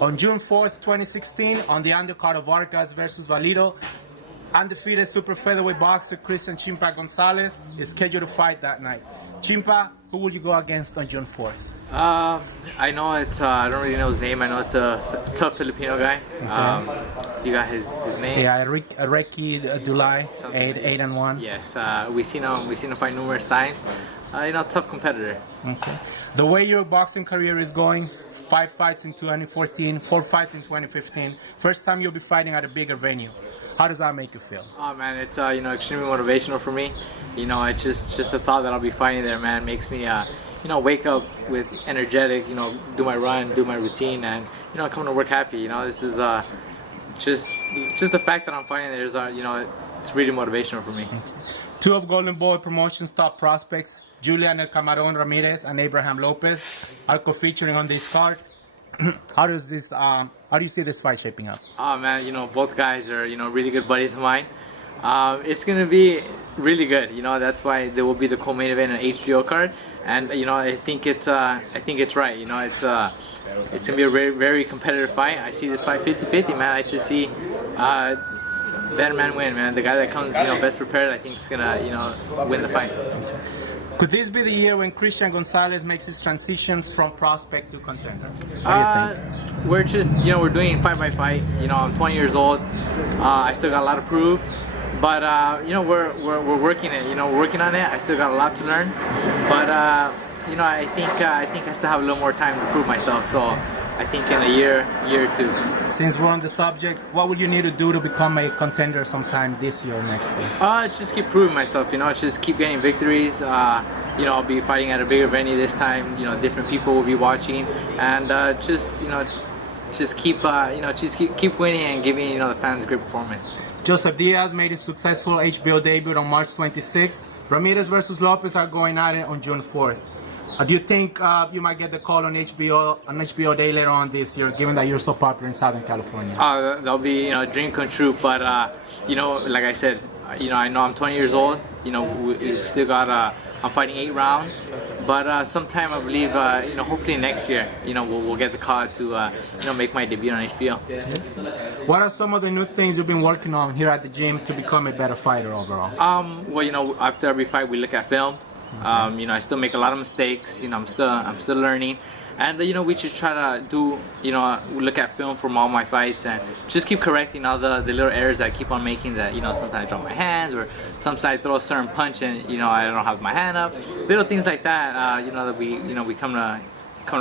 On June 4th, 2016, on the undercard of Vargas versus Salido, undefeated super featherweight boxer Christian Chimpa Gonzalez is scheduled to fight that night. Chimpa, who will you go against on June 4th? I know it's, I don't really know his name. I know it's a tough Filipino guy. Okay. You got his name? Yeah, Ricky Dulai, 8-1. Yes, we seen him fight numerous times. Tough competitor. Okay. The way your boxing career is going, 5 fights in 2014, 4 fights in 2015. First time you'll be fighting at a bigger venue. How does that make you feel? Oh man, it's extremely motivational for me. It's just the thought that I'll be fighting there, man, makes me wake up with energetic, do my run, do my routine, and come to work happy. This is just the fact that I'm fighting there is it's really motivational for me. Two of Golden Boy Promotions' top prospects, Julian El Camarón Ramirez and Abraham Lopez, are co-featuring on this card. How do you see this fight shaping up? Oh man, both guys are really good buddies of mine. It's gonna be really good. That's why there will be the co-main event on HBO card, and I think it's right. It's gonna be a very, very competitive fight. I see this fight 50-50, man. I just see better man win, man. The guy that comes best prepared, I think is gonna win the fight. Could this be the year when Christian Gonzalez makes his transition from prospect to contender? What do you think? We're just, we're doing fight by fight. I'm 20 years old. I still got a lot to prove, but we're working it. We're working on it. I still got a lot to learn, but I think I still have a little more time to prove myself. So I think in a year or two. Since we're on the subject, what would you need to do to become a contender sometime this year or next year? Just keep proving myself. Just keep getting victories. I'll be fighting at a bigger venue this time. Different people will be watching, and just keep winning and giving the fans a great performance. Joseph Diaz made his successful HBO debut on March 26th. Ramirez versus Lopez are going at it on June 4th. Do you think you might get the call on HBO Day later on this year, given that you're so popular in Southern California? That'll be a dream come true. But like I said, I know I'm 20 years old. We still got I'm fighting 8 rounds. But sometime I believe hopefully next year we'll get the call to make my debut on HBO. What are some of the new things you've been working on here at the gym to become a better fighter overall? Well, after every fight we look at film. Okay. I still make a lot of mistakes. I'm still learning, and we should try to do look at film from all my fights and just keep correcting all the little errors that I keep on making. That sometimes I drop my hands, or sometimes I throw a certain punch and I don't have my hand up. Little things like that. That we come to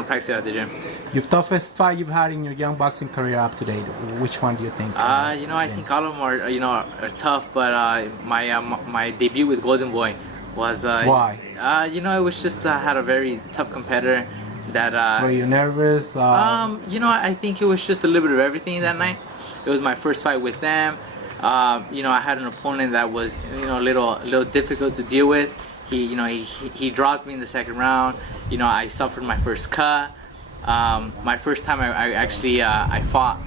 practice at the gym. Your toughest fight you've had in your young boxing career up to date, which one do you think? I think all of them are tough, but my debut with Golden Boy was why? It was just had a very tough competitor that were you nervous? I think it was just a little bit of everything that night. It was my first fight with them. I had an opponent that was a little difficult to deal with. He dropped me in the second round. I suffered my first cut. My first time I actually fought.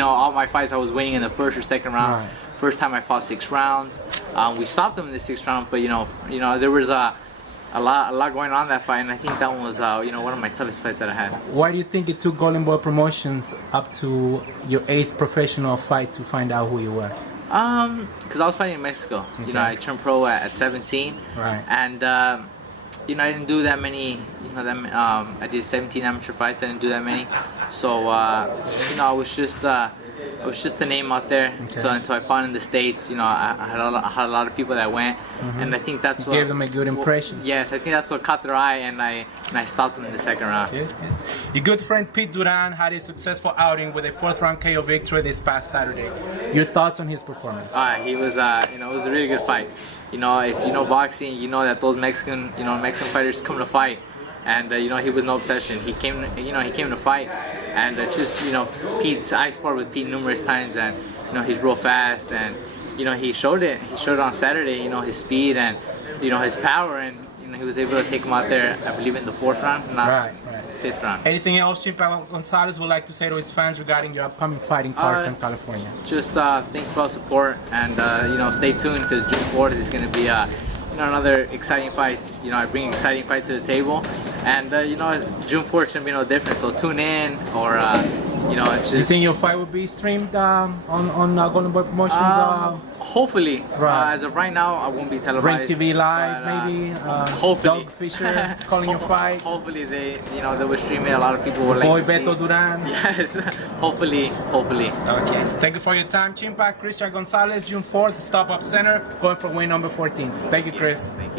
All my fights I was winning in the first or second round. Right. First time I fought 6 rounds. We stopped them in the 6th round, but there was a lot going on that fight, and I think that one was one of my toughest fights that I had. Why do you think it took Golden Boy Promotions up to your 8th professional fight to find out who you were? Because I was fighting in Mexico. Okay. I turned pro at 17, right? And I didn't do that many. I did 17 amateur fights. I didn't do that many, so I was just the name out there. Okay. So until I fought in the States, I had a lot of people that went, and I think that's what gave them a good impression. Yes, I think that's what caught their eye, and I stopped them in the second round. Okay. Your good friend Pete Duran had a successful outing with a 4th round KO victory this past Saturday. Your thoughts on his performance? He was, it was a really good fight. If you know boxing, you know that those Mexican fighters come to fight. And he was no obsession. He came to fight, and Pete's I sparred with Pete numerous times, and he's real fast, and he showed it. He showed it on Saturday. His speed and his power, and he was able to take him out there. I believe in the 4th round, not right. 5th round. Anything else Chimpa Gonzalez would like to say to his fans regarding your upcoming fight in Carson, California? Just thank you for all support, and stay tuned, because June 4th is going to be another exciting fight. I bring exciting fight to the table, And you know, June 4th should be no different. So tune in, or you know, just. You think your fight will be streamed on Golden Boy Promotions? Hopefully. Right. As of right now, I won't be Ring televised. TV Live, but, maybe. hopefully. Doug Fisher calling your fight. Hopefully they will stream it. A lot of people would like Boy to see. Beto Duran. Yes. Hopefully. Okay. Thank you for your time, Chimpa. Chimpa Gonzalez, June 4th, StubHub Center, going for win number 14. Thank you, Chris. Thank you.